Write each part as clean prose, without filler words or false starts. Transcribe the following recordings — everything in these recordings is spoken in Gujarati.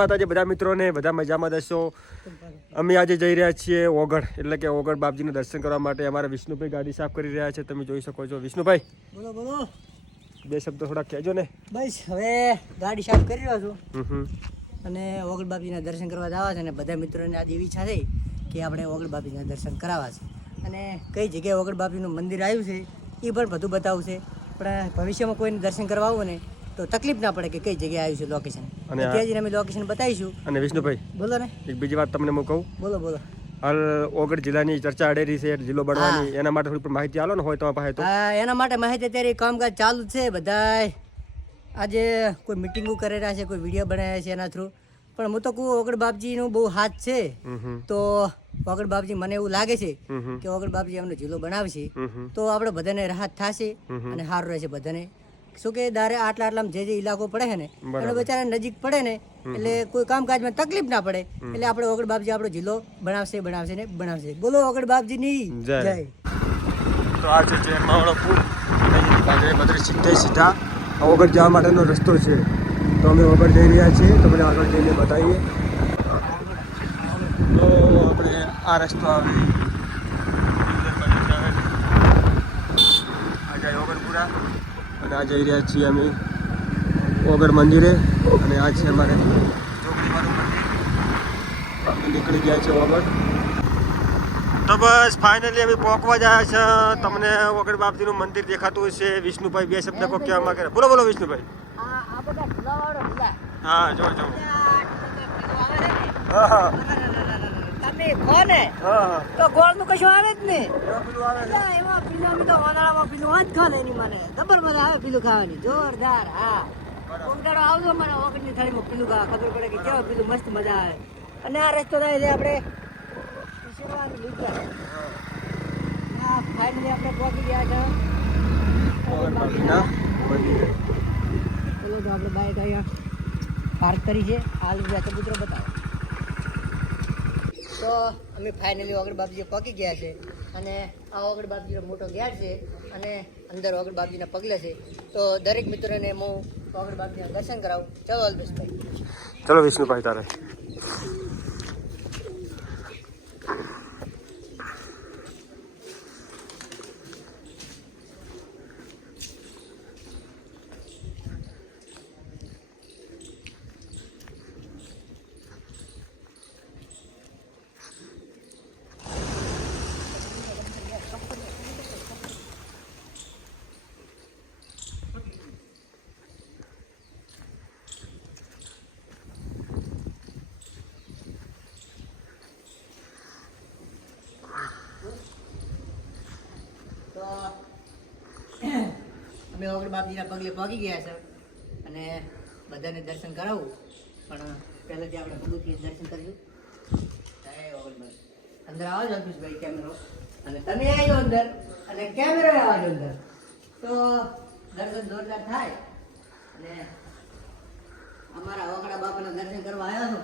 માતાજી બધા મિત્રોને બધા મજામાં દશો. અમે આજે જઈ રહ્યા છીએ ઓગળ, એટલે કે ઓગળ બાપજીનું દર્શન કરવા માટે. અમારા વિષ્ણુભાઈ ગાડી સાફ કરી રહ્યા છે, તમે જોઈ શકો છો. વિષ્ણુભાઈ બોલો બોલો, બે શબ્દો થોડા કહેજો ને. બસ હવે ગાડી સાફ કરી રહ્યો છું હમ અને ઓગળ બાપજીના દર્શન કરવા જવા છે. અને બધા મિત્રોને આજે એવી ઈચ્છા થઈ કે આપણે ઓગળ બાપજીના દર્શન કરાવવા છે. અને કઈ જગ્યાએ ઓગળ બાપજીનું મંદિર આવ્યું છે એ પણ બધું બતાવવું છે. પણ ભવિષ્યમાં કોઈને દર્શન કરવા આવું ને તો તકલીફ ના પડે કે કઈ જગ્યાએ આવ્યું છે લોકેશન, અને ત્યાં જઈને અમે લોકેશન બતાવીશું. અને વિષ્ણુભાઈ બોલો ને. એક બીજી વાત તમને હું કહું. બોલો બોલો. હાલ ઓગળ જિલ્લાની ચર્ચા અડેરી છે, જિલ્લો બનવાની, એના માટે થોડી માહિતી આલો ને હોય તમારી પાસે તો. હા, એના માટે માહિતી અત્યારે કામકાજ ચાલુ જ છે. બધાય આજે કોઈ મિટિંગો કરી રહ્યા છે, કોઈ વિડીયો બનાવ્યા છે એના થ્રુ. પણ હું તો કહું ઓગળ બાપજીનું બહુ હાથ છે. તો ઓગળ બાપજી મને એવું લાગે છે કે ઓગળ બાપજી એમનો જિલ્લો બનાવશે તો આપણે બધાને રાહત થશે અને સારું રહેશે બધાને. શું કે દારે આટલા જે ઇલાકો પડે છે ને એને બચારા નજીક પડે ને, એટલે કોઈ કામકાજમાં તકલીફ ના પડે. એટલે આપણે ઓગળ બાપજી આપણો જિલ્લો બનાવશે ને બનાવશે. બોલો ઓગળ બાપજી ની જય. તો આ છે ચેરમાવાળો પુલ, બધરે સીધા ઓગળ જવા માટેનો રસ્તો છે. તો અમે ઓગળ જઈ રહ્યા છીએ, તમને આગળ જઈને બતાવીએ. તો આપણે આ રસ્તો આવે આ જાય ઓગળપુરા, અને આ જઈ રહ્યા છીએ અમે ઓગળ મંદિરે. અને આ છે અમારે ચોકડીવાળું મંદિર. અમે નીકળી ગયા છે ઓગળ. તો બસ ફાઇનલી અમે પહોંચવા જાય છે. તમને ઓગળ બાપજીનું મંદિર દેખાતું હશે. વિષ્ણુભાઈ બે શબ્દ કો કહેવા માંગે. બોલો બોલો વિષ્ણુભાઈ. હા જો જો તમે કોને તો ગોળ નું કશું આવે જ ને. એમાં પીલું અમે તો વાનાળામાં પીલું જ ખાને એની મને જબર મજા આવે પીલું ખાવાની, જોરદાર. હા, કોમદાડો આવજો અમારા ઓગળની થાળીમાં પીલું ખાવા, ખબર પડે કે કેવું પીલું મસ્ત મજા આવે. અને આ રસ્તો થાય છે આપણે ફાઇનલી આપણે પહોંચી ગયા છે. ચલો તો આપણે બાઈક અહીંયા પાર્ક કરી છે. હાલ ચબૂતરો બતાવો. તો અમે ફાઇનલી ઓગળ બાપજી પહોંચી ગયા છે. અને આ ઓગળ બાપજીનો મોટો ગેટ છે અને અંદર ઓગળ બાપજીના પગલા છે. તો દરેક મિત્રોને હું ઓગળ બાપજીના દર્શન કરાવું. ચલો અલ્પેશભાઈ. ચલો વિષ્ણુભાઈ તારે. તો અમે ઓગળ બાપજીના પગલે પહોંચી ગયા છે અને બધાને દર્શન કરાવું. પણ પહેલાંથી આપણે ભગવતીએ દર્શન કર્યું. અંદર આવો અલ્પેશભાઈ કેમેરો, અને તમે આવ્યો અંદર અને કેમેરો આવજો અંદર. તો દર્શન જોરદાર થાય. અને અમારા ઓગળા બાપાના દર્શન કરવા આવ્યા છો.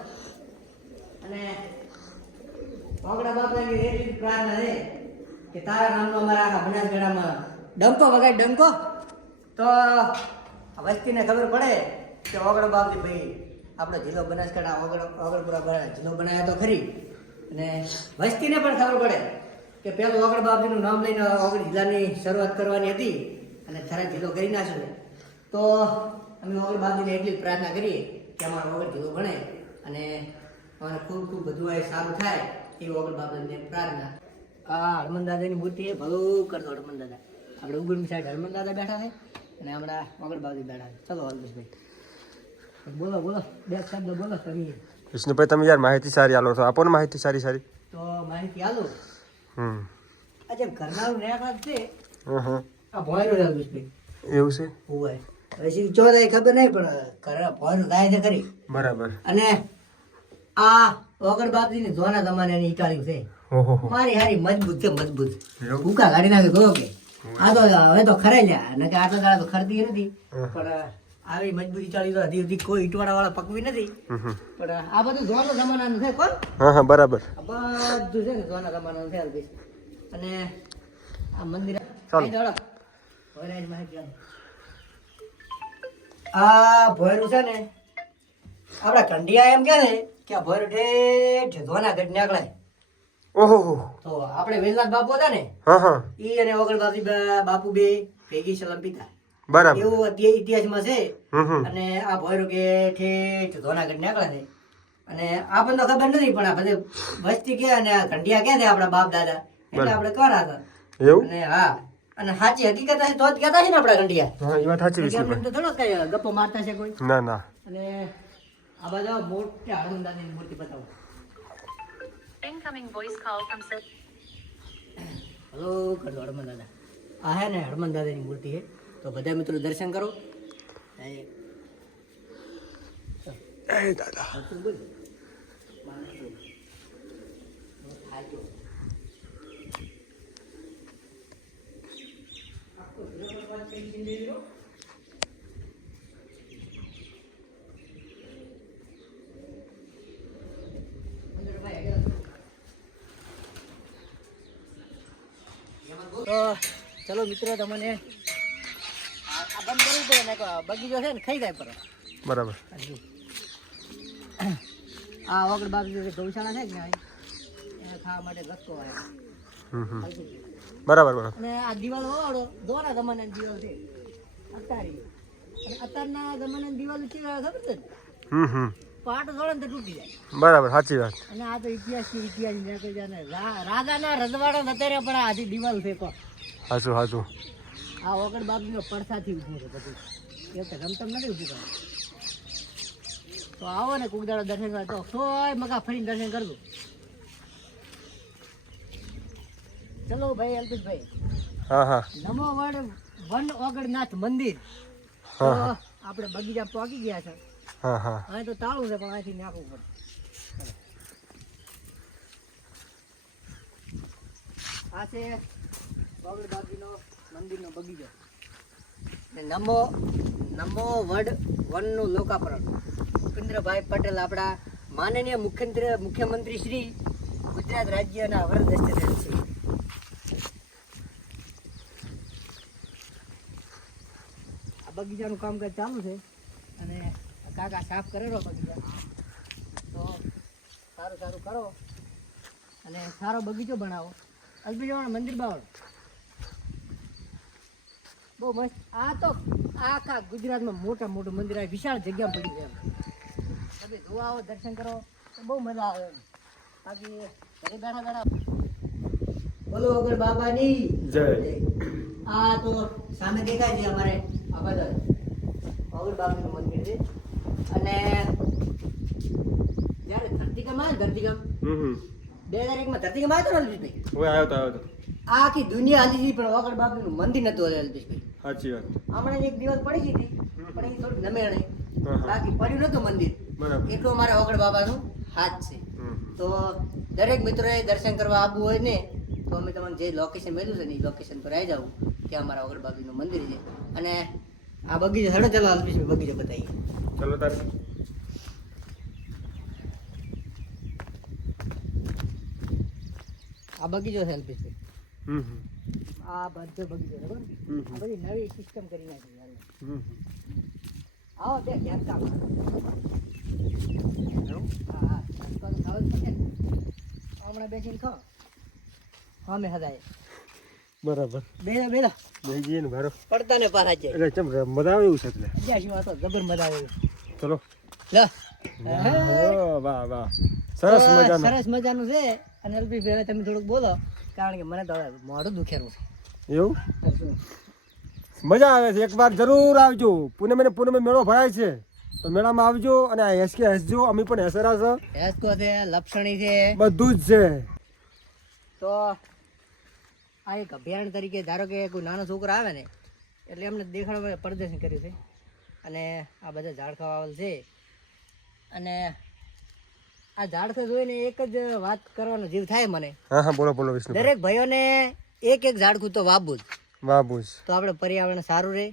અને ઓગળા બાપાની એટલી પ્રાર્થના છે કે તારા નામનો અમારા આખા બનાસકાંઠામાં ડંકો વગાડ ડંકો. તો વસ્તીને ખબર પડે કે ઓગળ બાપજી ભાઈ આપણો જિલ્લો બનાસકાંઠા ઓગળપુરા જિલ્લો બનાવ્યો તો ખરી. અને વસ્તીને પણ ખબર પડે કે પહેલું ઓગળ બાપજીનું નામ લઈને ઓગળ જિલ્લાની શરૂઆત કરવાની હતી અને થરા જિલ્લો કરી નાખ્યો. તો અમે ઓગળ બાપજીને એટલી પ્રાર્થના કરીએ કે અમારો ઓગળ જિલ્લો બને અને અમારે ખૂબ ખૂબ બધું એ સારું થાય એવી ઓગળ બાપજીને પ્રાર્થના. આ હનુમાન દાદાની મૂર્તિ એ ભલું કરતો. હનુમાન દાદા આપણે ઉગડની સાઈડ હનુમાન દાદા બેઠા છે અને હમણાં ઓગળ બાપજી બેઠા છે. ચલો અલ્પેશભાઈ બોલો બોલો, બે શબ્દ બોલો તમે. વિષ્ણુભાઈ તમે યાર માહિતી સારી આલો છો, આપો ને માહિતી સારી. તો માહિતી આલો. આ જેમ ઘરનારું નેકળા છે આ ભોયરું છે અલ્પેશભાઈ. એવું છે? હોય પછી ચોદાય ખબર નહીં પણ ઘર ભોયરું થાય છે ખરી. બરાબર. અને આ ઓગળ બાપજીની જોના જમાનાની ઈટાળ્યું છે. મારી હારી મજબૂત છે, મજબૂત. ભૂકા કાઢી નાખે તો કે આ તો હવે તો ખરે લ્યા, નકે આટલા દાડા તો ખરતી નથી. પણ આવી મજબૂતી ચાલી તો હજી કોઈ ઈટવાડા વાળા પકવી નથી. પણ આ બધું જોવાનો જમાનાનું છે. કોણ? હા બરાબર. બધું છે ને જોવાના જમાનાનું છે. અને આ મંદિર આ ભોયરું છે ને આપડા કંઢિયા એમ કે છે કે આ ભોયરો ઠેઠ ધોનાગઢ નીકળે. ઓહો તો આપણે વેલનાથ બાપુ હતા ને હા હા ઈ અને ઓગણબાજી બાપુ બે ભેગી સલમ પિતા બરાબર એવું ઇતિહાસમાં છે. હમ અને આ ભોયરો કે ઠેઠ ધોનાગઢ નીકળે છે. અને આપણને તો ખબર નથી પણ આ બધે વસ્તી કે અને આ કંઢિયા કે છે આપણા બાપ દાદા એટલે આપણે કરા હતા. એવું અને હા અને સાચી હકીકત હશે તો જ કહેતા છે ને આપણા કંઢિયા. હા એ વાત સાચી એમને વિષ્ણુભાઈ. તો થોડો કઈ ગપ્પો મારતા છે કોઈ. ના ના અને આ બધા મોટી હનુમાનદાસની મૂર્તિ બતાવો. Incoming voice call from Sir. Hello કરજો હનુમાન દાદા. આ હે ને હનુમાન દાદાની મૂર્તિ છે. તો બધા મિત્રો દર્શન કરો. એ દાદા તો ચલો મિત્રો તમને આ બંધ કરવું પડે ને બગીચો છે ને ખાઈ જાય પર બરાબર આ વગર બાજુ જે ગૌશાળા છે ને એને ખાવા માટે ગસકો આવે. બરાબર બરાબર અને આ દિવાલ વાળો દોરા જમાનાની દિવાલ છે અત્યારી. અને અત્યારના જમાનાની દિવાલ કેવી આવે ખબર છે ને? પાટ જોડે ને તો તૂટી જાય. બરાબર સાચી વાત અને આ તો ઇતિહાસ રાજાના રજવાડા અત્યારે પણ આ આધી દિવાલ છે કો. હાચું હાચું આ વગર બાજુ પડસાથી ઊભું છે બધું એ તો રમતમ નથી ઊભું કરે. તો આવો ને કુકદાડો દર્શન કરવા તો સોય મકા ફરીને દર્શન કરજો. ચલો ભાઈ અલ્પેશભાઈ. હા હા નમો વન ઓગણનાથ મંદિર. તો હા આપણે બગીચા પહોંચી ગયા છે. હા હા અહીં તો તાળું છે પણ અહીંથી નાખવું પડે. આ છે ઓગણબાગીનો મંદિરનો બગીચો. ને નમો વડ વનનું લોકાર્પણ ભૂપેન્દ્રભાઈ પટેલ આપણા માનનીય મુખ્યમંત્રી શ્રી ગુજરાત રાજ્યના વરદ હસ્તે થયેલ છે. આ બગીચાનું કામકાજ ચાલુ છે અને કાકા સાફ કરેલો બગીચા. તો સારું કરો અને સારો બગીચો બનાવો. અલ્પેશવાળા મંદિર બાવળ બહુ મસ્ત. આ તો આખા ગુજરાતમાં મોટું મંદિર આ વિશાળ જગ્યા પડી છે. તમે જોવા આવો દર્શન કરો તો બહુ મજા આવે એમ. બાકી ઘરે બેઠા બોલો વગર બાબાની જય. આ તો સામે દેખાય છે અમારે આ બધા વગર બાબાનું મંદિર છે. અને જ્યારે ધરતીકંપ આવે ધરતીકંપ 2001 માં ધરતીકંપ આવ્યો હતો ને અલ્પેશભાઈ. હવે આવ્યો તો આખી દુનિયા હાલી હતી પણ વગર બાબાનું મંદિર નતું હાલે અલ્પેશભાઈ. સાચી વાત હમણાં એક દિવસ પડી ગઈ હતી પણ એ થોડુંક નમેણે હા. બાકી પડ્યું નતું મંદિર. બરાબર એટલું અમારા વગર બાબાનું હાથ છે. તો દરેક મિત્રોએ દર્શન કરવા આવવું હોય ને તો અમે તમને જે લોકેશન મેળવ્યું છે ને એ લોકેશન પર આવી જાવ. ત્યાં અમારા વગર બાબાનું મંદિર છે. અને આ બગીચો હડો ચાલો અલ્પેશભાઈ બગીચો બતાવીએ. ચલો તાર આ બગીચો છે અલ્પેશભાઈ. આ બધો બગીચો છે બરાબર. આ બધી નવી સિસ્ટમ કરી નાખી યાર. આવો બે ધ્યાન કામ. હા હમણાં બેસીને ખાઓ. હા મેં હદાય બરાબર બેલા જઈએ ને ભારો પડતા ને પાછા છે. એટલે ચમ મજા આવે એવું છે એટલે અગિયારસી તો જબર મજા આવે. ચલો લે વાહ વાહ સરસ મજાનું સરસ મજાનું છે. અને અલ્પેશભાઈ હવે તમે થોડુંક બોલો કારણ કે મને તો હવે મોઢું દુખેલું છે. એવું મજા આવે છે. એકવાર જરૂર આવજો. પૂનમે મેળો ભરાય છે તો મેળામાં આવજો અને આ હેસકે હસજો. અમે પણ હેસરા છે હેસકો છે લપસણી છે બધું જ છે. તો આ એક અભિયાન તરીકે ધારો કે કોઈ નાનો છોકરો આવે ને એટલે એમને દેખાડવા પ્રદર્શન કર્યું છે. અને આ બધા ઝાડખા વાવેલ છે. અને આ ઝાડખા જોઈને એક જ વાત કરવાનો જીવ થાય મને. હા હા બોલો બોલો વિષ્ણુ. દરેક ભાઈઓને એક ઝાડખું તો વાવવું જ. વાહ બુજ. તો આપણે પર્યાવરણ સારું રહે.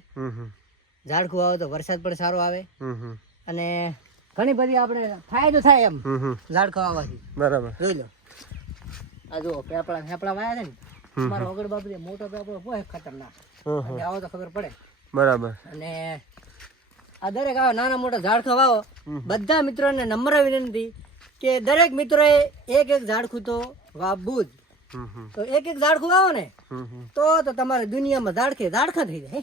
ઝાડખું આવે તો વરસાદ પણ સારો આવે. અને ઘણી બધી આપણે ફાયદો થાય એમ ઝાડખા વાવવાથી. બરાબર જોઈ લો આ જો ફેફડા વાયા છે ને મારો વગર બાબતે મોટો પેપડો બહુ ખતરનાક. આવો તો ખબર પડે. બરાબર અને આ દરેક આવા નાના મોટા ઝાડખા વાવો. બધા મિત્રોને નમ્ર વિનંતી કે દરેક મિત્રોએ એક એક ઝાડખું તો વાવવું જ. તો એક એક ઝાડખું વાવો ને તો તમારે દુનિયામાં ઝાડખા થઈ જાય.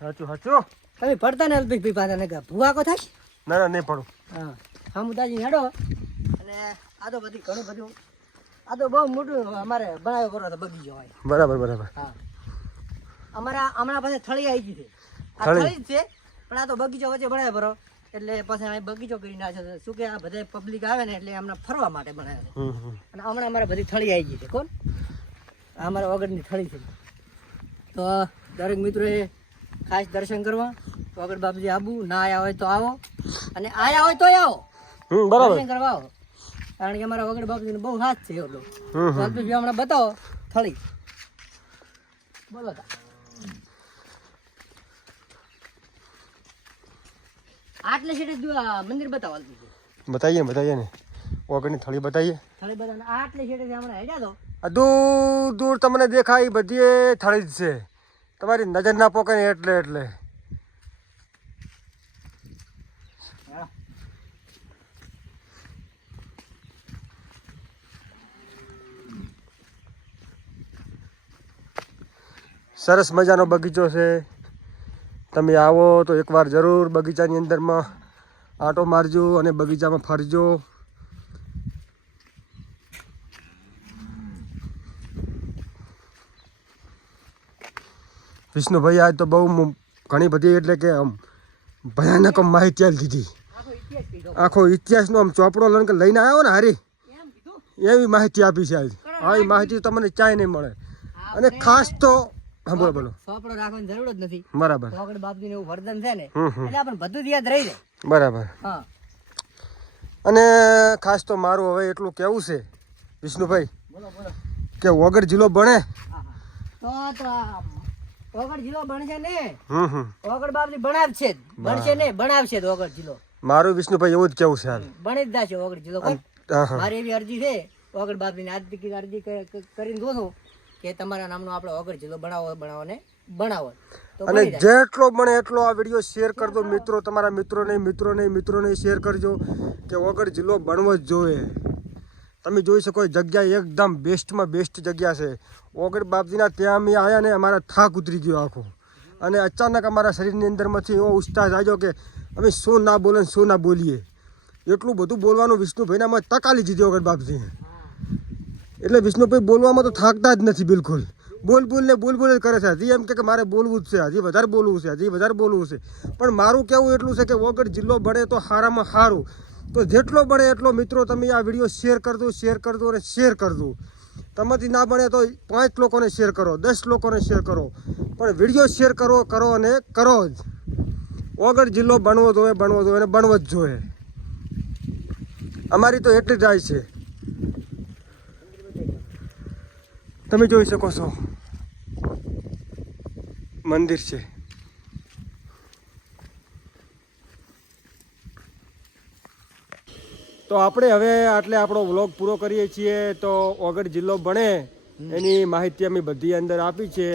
સાચું સાચું. તમે પડતા ને અલ્પિક પાછા ને ભૂવાકો થાય. ના ના નહીં પડું. હા સામુદાજી હેડો. અને આ તો બધી ઘણું બધું આ તો બહુ મોટું અમારે બનાવ્યો કરો તો બગીચો હોય. બરાબર બરાબર. હા અમારા હમણાં પાસે થળી આવી ગઈ છે. આ થળી જ છે પણ આ તો બગીચો વચ્ચે બનાવ્યો બરો એટલે પછી અહીં બગીચો કરી નાખ્યો. શું કે આ બધા પબ્લિક આવે ને એટલે અમને ફરવા માટે બનાવ્યો છે. અને હમણાં અમારે બધી થળી આવી ગઈ છે. કોણ આ અમારા વગરની થળી છે. તો દરેક મિત્રોએ ખાસ દર્શન કરવા વગર બાપજી આબુ ના આવ્યા હોય તો આવો અને આયા હોય તો આવો. બરાબર. દર્શન કરવા આવો કારણ કે અમારા વગર બાપજીનો બહુ હાથ છે એટલો. બાપજી હમણાં બતાવો થળી બોલો તા. આટલે છે મંદિર બતાવો. બતાવીએ ને ઓગળની થળી બતાવીએ. થળી બતાવો આટલે છે હમણાં હેડ્યા તો આ દૂર દૂર તમને દેખાય બધી થળી જ છે. તમારી નજર ના પોકે ને એટલે સરસ મજાનો બગીચો છે. તમે આવો તો એકવાર જરૂર બગીચાની અંદરમાં આંટો મારજો અને બગીચામાં ફરજો. વિષ્ણુભાઈ આજ તો બહુ ઘણી બધી એટલે કે આમ ભયાનક માહિતી આપી દીધી. આખો ઇતિહાસનો આમ ચોપડો લઈને આવ્યો ને હારી એવી માહિતી આપી છે આજ. આવી માહિતી તમને ક્યાંય નહીં મળે. અને ખાસ તો હા બોલો બોલો. ચોપડો રાખવાની જરૂર જ નથી. બરાબર. વગર બાપજીને એવું વરદાન છે ને એટલે આપણને બધું જ યાદ રહી જાય. બરાબર. હા અને ખાસ તો મારું હવે એટલું કેવું છે વિષ્ણુભાઈ બોલો બોલો કે વગર જિલ્લો બને તો વગર જિલ્લો બનશે ને. વગર બાપજી બનાવશે જ. બનશે ને બનાવશે જ વગર જિલ્લો. મારું વિષ્ણુભાઈ એવું જ કેવું છે હાલ. બની જ જશે વગર જિલ્લો. મારી એવી અરજી છે વગર બાપજીને આજથી અરજી કરીને જોશો કે તમારા નામનો આપણે વગર જિલ્લો બનાવો. અને જેટલો બને એટલો આ વિડીયો શેર કરી દો મિત્રો. તમારા મિત્રોને શેર કરજો કે વગર જિલ્લો બનવો જ જોઈએ. તમે જોઈ શકો જગ્યા એકદમ બેસ્ટમાં બેસ્ટ જગ્યા છે. વગર બાપજીના ત્યાં અમે આવ્યા ને અમારા થાક ઉતરી ગયો આખો. અને અચાનક અમારા શરીરની અંદરમાંથી એવો ઉત્સાહ આવ્યો કે અમે શું ના બોલે શું ના બોલીએ. એટલું બધું બોલવાનું વિષ્ણુભાઈના અમે તકાલી જીધી વગર બાપજી. એટલે વિષ્ણુભાઈ બોલવામાં તો થાકતા જ નથી બિલકુલ. બોલ જ કરે છે. હજી એમ કે મારે બોલવું જ છે, હજી વધારે બોલવું છે. પણ મારું કહેવું એટલું છે કે વગર જિલ્લો બને તો સારામાં સારું. તો જેટલો બને એટલો મિત્રો તમે આ વિડીયો શેર કરજો. તમારાથી ના બને તો 5 લોકોને શેર કરો, 10 લોકોને શેર કરો. પણ વિડીયો શેર કરો અને કરો જ. વગર જિલ્લો બનવો જોઈએ અને બનવો જ જોઈએ. અમારી તો એટલી જ રાય છે. તમે જોઈ શકો છો મંદિર છે. તો આપણે હવે આટલે આપણો વ્લોગ પૂરો કરીએ છીએ. તો વગર જિલ્લો બને એની માહિતી અમે બધી અંદર આપી છે.